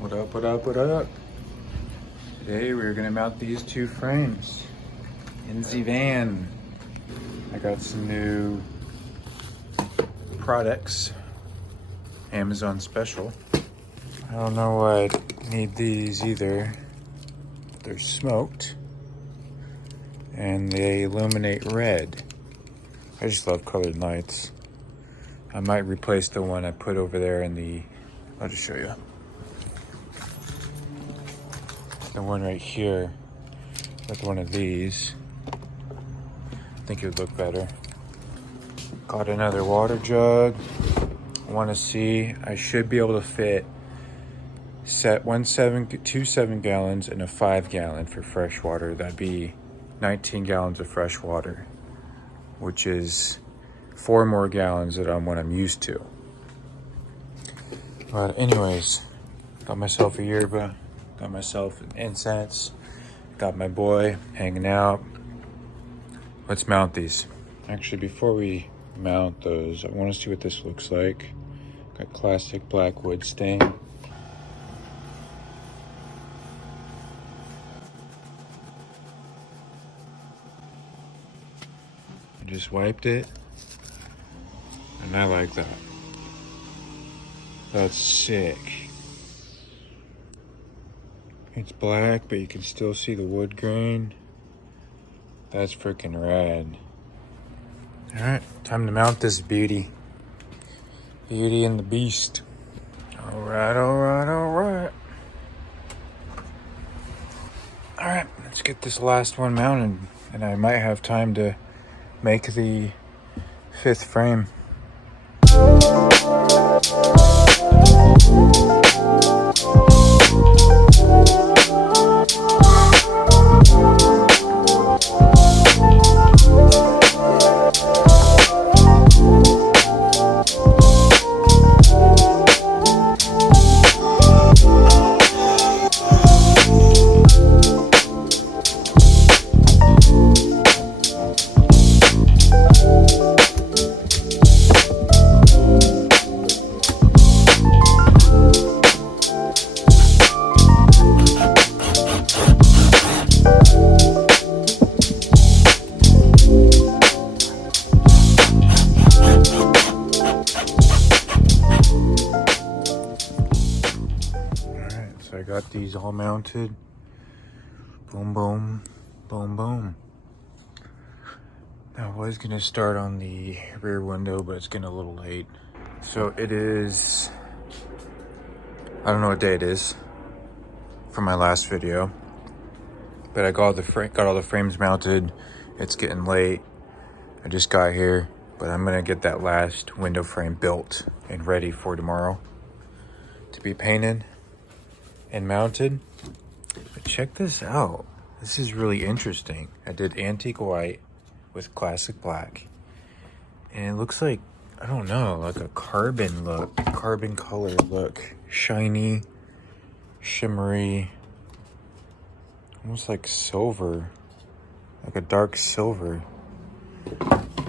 What up, what up, what up? Today we're gonna mount these two frames in the van. I got some new products, Amazon special. I don't know why I need these either. They're smoked and they illuminate red. I just love colored lights. I might replace the one I put over there in the, I'll just show you. The one right here with one of these. I think it would look better. Got another water jug. I want to see, I should be able to fit two 7 gallons and a 5 gallon for fresh water. That'd be 19 gallons of fresh water, which is 4 more gallons than what I'm used to. But anyways, got myself a yerba, got myself an incense, got my boy hanging out. Let's mount these. Actually, before we mount those, I want to see what this looks like. Got classic black wood stain. I just wiped it, and I like that. That's sick. It's black, but you can still see the wood grain. That's freaking rad. All right, time to mount this beauty. Beauty and the Beast. All right, all right, all right. All right, let's get this last one mounted, and I might have time to make the 5th frame. So I got these all mounted. Boom, boom, boom, boom. Now I was gonna start on the rear window, but it's getting a little late. So it is, I don't know what day it is from my last video, but I got all the frames mounted. It's getting late. I just got here, but I'm gonna get that last window frame built and ready for tomorrow to be painted and mounted. But check this out. This is really interesting. I did antique white with classic black, and it looks like, I don't know, like a carbon look, carbon color look. Shiny, shimmery, almost like silver, like a dark silver.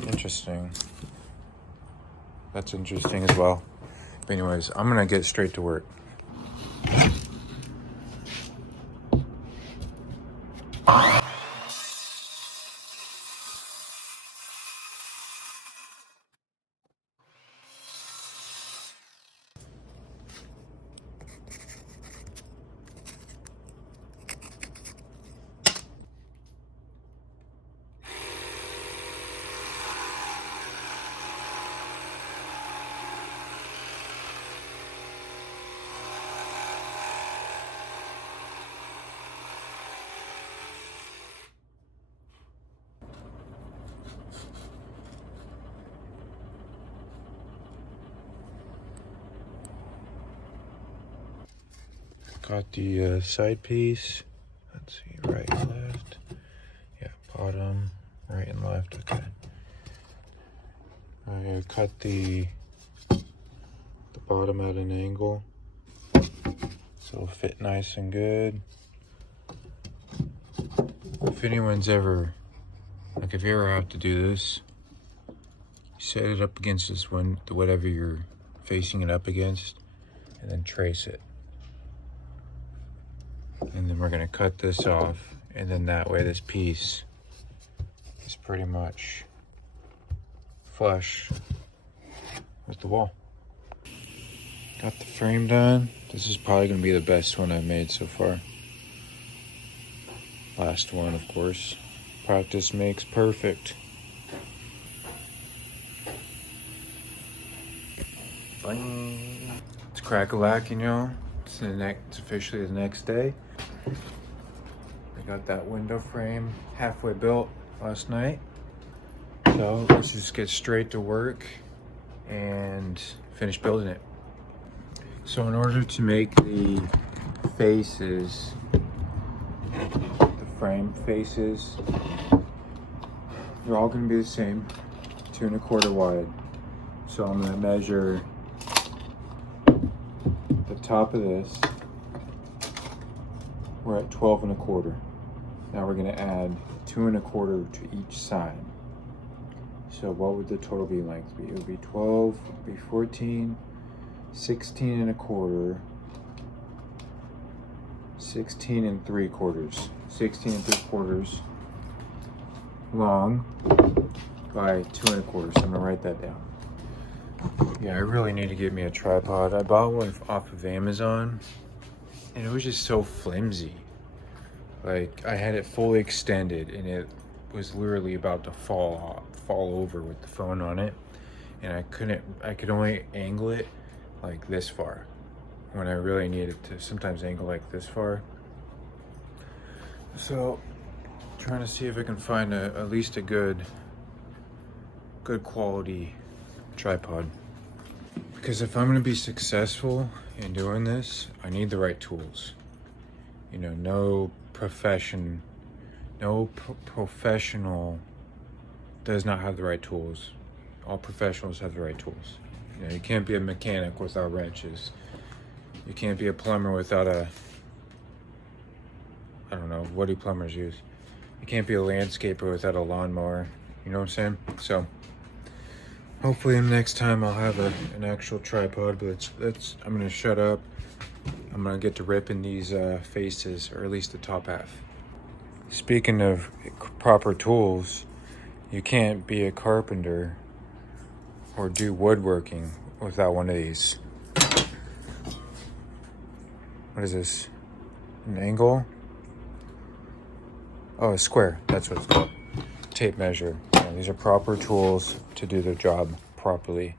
Interesting. That's interesting as well. But anyways, I'm gonna get straight to work. Got the side piece. Let's see, right and left. Yeah, bottom, right and left. Okay. I cut the bottom at an angle, so it'll fit nice and good. If anyone's ever, like, if you ever have to do this, set it up against this one, whatever you're facing it up against, and then trace it. And then we're gonna cut this off, and then that way this piece is pretty much flush with the wall. Got the frame done. This is probably gonna be the best one I've made so far. Last one, of course. Practice makes perfect. Bing. It's crack-a-lacking, y'all. It's officially the next day. I got that window frame halfway built last night. So let's just get straight to work and finish building it. So in order to make the faces, the frame faces, they're all gonna be the same, 2 1/4 wide. So I'm gonna measure the top of this. We're at 12 1/4. Now we're gonna add 2 1/4 to each side. So what would the total be length be? It would be 12, it would be 14, 16 1/4, 16 3/4, 16 3/4 long by 2 1/4. So I'm gonna write that down. Yeah, I really need to get me a tripod. I bought one off of Amazon and it was just so flimsy. Like, I had it fully extended and it was literally about to fall over with the phone on it. And I could only angle it like this far when I really needed to sometimes angle like this far. So, trying to see if I can find at least a good quality tripod. Because if I'm gonna be successful in doing this, I need the right tools. You know, no professional does not have the right tools. All professionals have the right tools. You know, you can't be a mechanic without wrenches. You can't be a plumber without I don't know, what do plumbers use? You can't be a landscaper without a lawnmower. You know what I'm saying? So, hopefully next time I'll have an actual tripod, but I'm gonna shut up. I'm gonna get to ripping these faces, or at least the top half. Speaking of proper tools, you can't be a carpenter or do woodworking without one of these. What is this? An angle? Oh, a square. That's what it's called. Tape measure. Yeah, these are proper tools to do their job properly.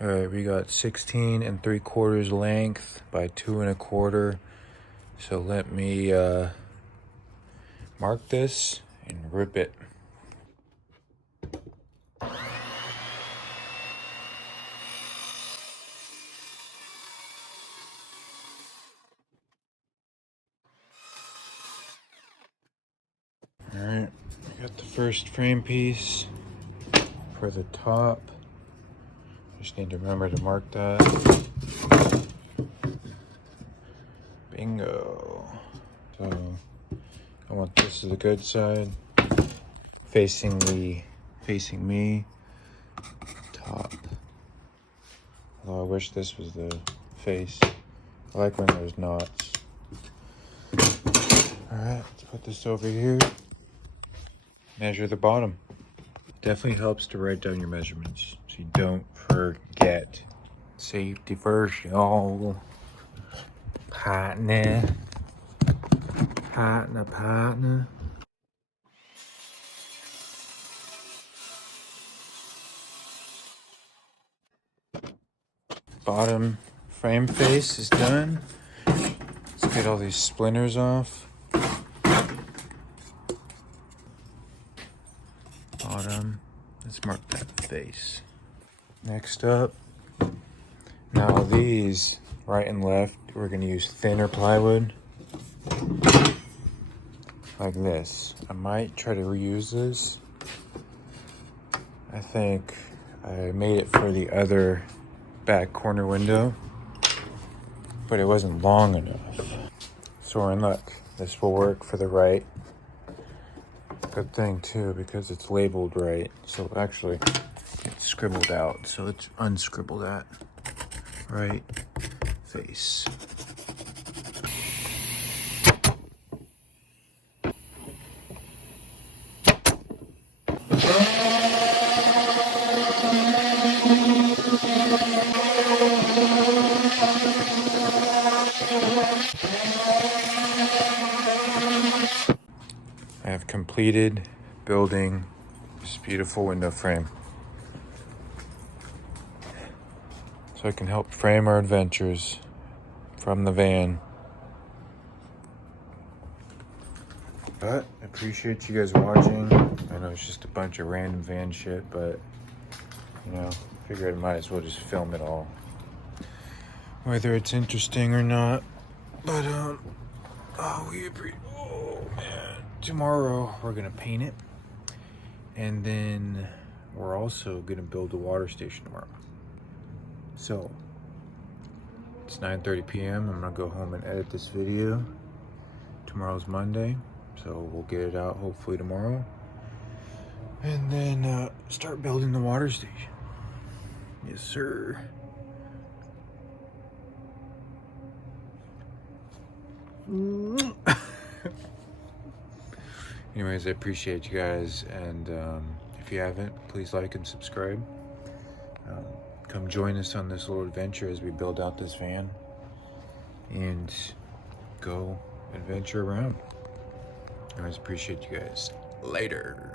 All right, we got 16 3/4 length by 2 1/4. So let me mark this and rip it. All right, we got the first frame piece for the top. Just need to remember to mark that. Bingo. So I want this to the good side, facing me, top. Although I wish this was the face. I like when there's knots. All right, let's put this over here. Measure the bottom. Definitely helps to write down your measurements so you don't forget. Safety first, y'all. Partner. Bottom frame face is done. Let's get all these splinters off. Bottom. Let's mark that face. Next up, now these right and left, we're gonna use thinner plywood. Like this. I might try to reuse this. I think I made it for the other back corner window, but it wasn't long enough. So we're in luck. This will work for the right. Good thing too, because it's labeled right. So actually, it's scribbled out. So let's unscribble that. Right face. I have completed building this beautiful window frame, so I can help frame our adventures from the van. But I appreciate you guys watching. I know it's just a bunch of random van shit, but you know, figured I might as well just film it all, whether it's interesting or not. But oh man, tomorrow we're gonna paint it, and then we're also gonna build a water station tomorrow. So it's 9:30 p.m. I'm gonna go home and edit this video. Tomorrow's Monday, so we'll get it out hopefully tomorrow, and then start building the water station. Yes, sir. Anyways, I appreciate you guys, and if you haven't, please like and subscribe. Come join us on this little adventure as we build out this van and go adventure around. I always appreciate you guys. Later.